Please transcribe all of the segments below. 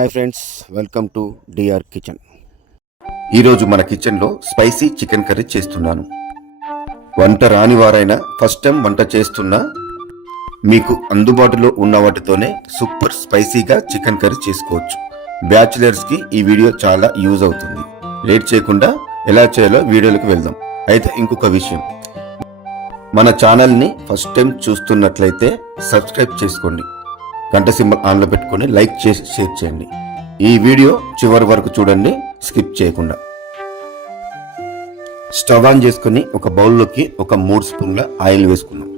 Hi friends welcome to DR kitchen. ఈరోజు మన కిచెన్లో స్పైసీ చికెన్ కర్రీ చేస్తున్నాను. వంట రాని వారైనా ఫస్ట్ టైం వంట చేస్తున్నా మీకు అందుబాటులో ఉన్న వాటితోనే సూపర్ స్పైసీగా చికెన్ కర్రీ చేసుకోవచ్చు. బ్యాచిలర్స్కి ఈ వీడియో చాలా యూజ్ అవుతుంది. లేట్ చేయకుండా ఎలా చేయాలో వీడియోలకు వెళ్దాం. అయితే ఇంకొక విషయం. మన ఛానల్ని ఫస్ట్ టైం చూస్తున్నట్లయితే సబ్స్క్రైబ్ చేసుకోండి. గంట సింబల్ ఆన్లో పెట్టుకొని లైక్ చేసి షేర్ చేయండి. ఈ వీడియో చివరి వరకు చూడండి స్కిప్ చేయకుండా. స్టవ్ ఆన్ చేసుకుని ఒక బౌల్లోకి ఒక మూడు స్పూన్ల ఆయిల్ వేసుకున్నాం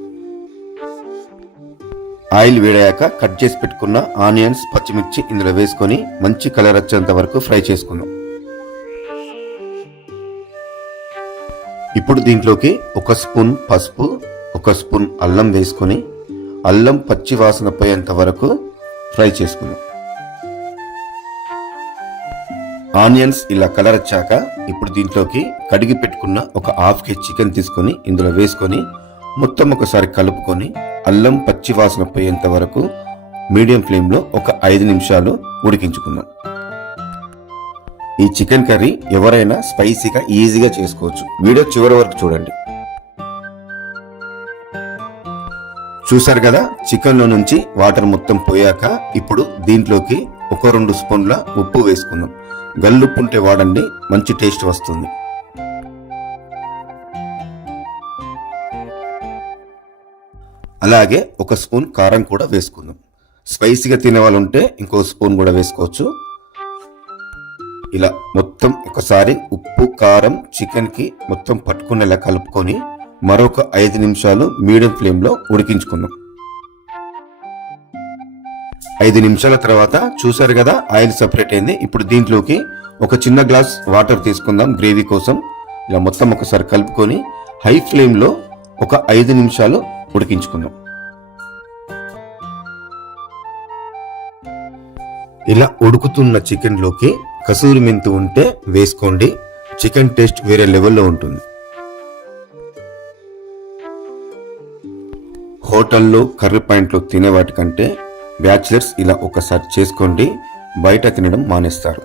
ఆయిల్ వేడాక కట్ చేసి పెట్టుకున్న ఆనియన్స్ పచ్చిమిర్చి ఇందులో వేసుకొని మంచి కలర్ వచ్చేంత వరకు ఫ్రై చేసుకుందాం. ఇప్పుడు దీంట్లోకి ఒక స్పూన్ పసుపు ఒక స్పూన్ అల్లం వేసుకొని అల్లం పచ్చి వాసన పోయేంత వరకు ఫ్రై చేసుకున్నాం ఆనియన్స్ ఇలా కలర్ వచ్చాక ఇప్పుడు దీంట్లోకి కడిగి పెట్టుకున్న ఒక హాఫ్ కేజీ చికెన్ తీసుకొని ఇందులో వేసుకొని మొత్తం ఒకసారి కలుపుకొని అల్లం పచ్చి వాసన పోయేంత వరకు మీడియం ఫ్లేమ్లో ఒక ఐదు నిమిషాలు ఉడికించుకున్నాం ఈ చికెన్ కర్రీ ఎవరైనా స్పైసీగా ఈజీగా చేసుకోవచ్చు. వీడియో చివరి వరకు చూడండి. చూసారు కదా చికెన్లో నుంచి వాటర్ మొత్తం పోయాక ఇప్పుడు దీంట్లోకి ఒక రెండు స్పూన్ల ఉప్పు వేసుకుందాం. గల్లుప్పు ఉంటే వాడండి మంచి టేస్ట్ వస్తుంది. అలాగే ఒక స్పూన్ కారం కూడా వేసుకుందాం. స్పైసీగా తినే వాళ్ళు ఉంటే ఇంకో స్పూన్ కూడా వేసుకోవచ్చు. ఇలా మొత్తం ఒకసారి ఉప్పు కారం చికెన్కి మొత్తం పట్టుకునేలా కలుపుకొని మరొక ఐదు నిమిషాలు మీడియం ఫ్లేమ్లో ఉడికించుకుందాం. ఐదు నిమిషాల తర్వాత చూసారు కదా ఆయిల్ సపరేట్ అయింది. ఇప్పుడు దీంట్లోకి ఒక చిన్న గ్లాస్ వాటర్ తీసుకుందాం గ్రేవీ కోసం. ఇలా మొత్తం ఒకసారి కలుపుకొని హై ఫ్లేమ్లో ఒక ఐదు నిమిషాలు ఉడికించుకుందాం. ఇలా ఉడుకుతున్న చికెన్లోకి కసూరి మెంతు ఉంటే వేసుకోండి. చికెన్ టేస్ట్ వేరే లెవెల్లో ఉంటుంది. హోటల్లో కర్రీ పాయింట్లో తినే వాటికంటే బ్యాచిలర్స్ ఇలా ఒకసారి చేసుకోండి బయట తినడం మానేస్తారు.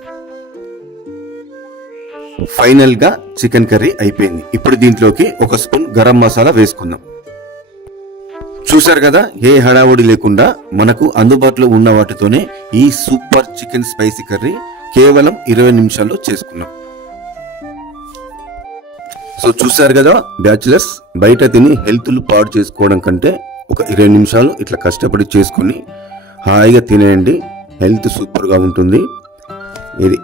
ఫైనల్గా చికెన్ కర్రీ అయిపోయింది. ఇప్పుడు దీంట్లోకి ఒక స్పూన్ గరం మసాలా వేసుకుందాం. చూసారు కదా ఏ హడావుడి లేకుండా మనకు అందుబాటులో ఉన్న వాటితోనే ఈ సూపర్ చికెన్ స్పైసీ కర్రీ కేవలం ఇరవై నిమిషాల్లో చేసుకున్నాం. సో చూసారు కదా బ్యాచిలర్స్ బయట తిని హెల్త్లు పాడు చేసుకోవడం కంటే ఒక ఇరవై నిమిషాలు ఇట్లా కష్టపడి చేసుకొని హాయిగా తినేయండి. హెల్త్ సూపర్గా ఉంటుంది. ఇది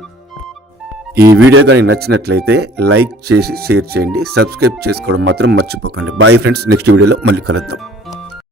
ఈ వీడియో కానీ నచ్చినట్లయితే లైక్ చేసి షేర్ చేయండి. సబ్స్క్రైబ్ చేసుకోవడం మాత్రం మర్చిపోకండి. బాయ్ ఫ్రెండ్స్ నెక్స్ట్ వీడియోలో మళ్ళీ కలుద్దాం.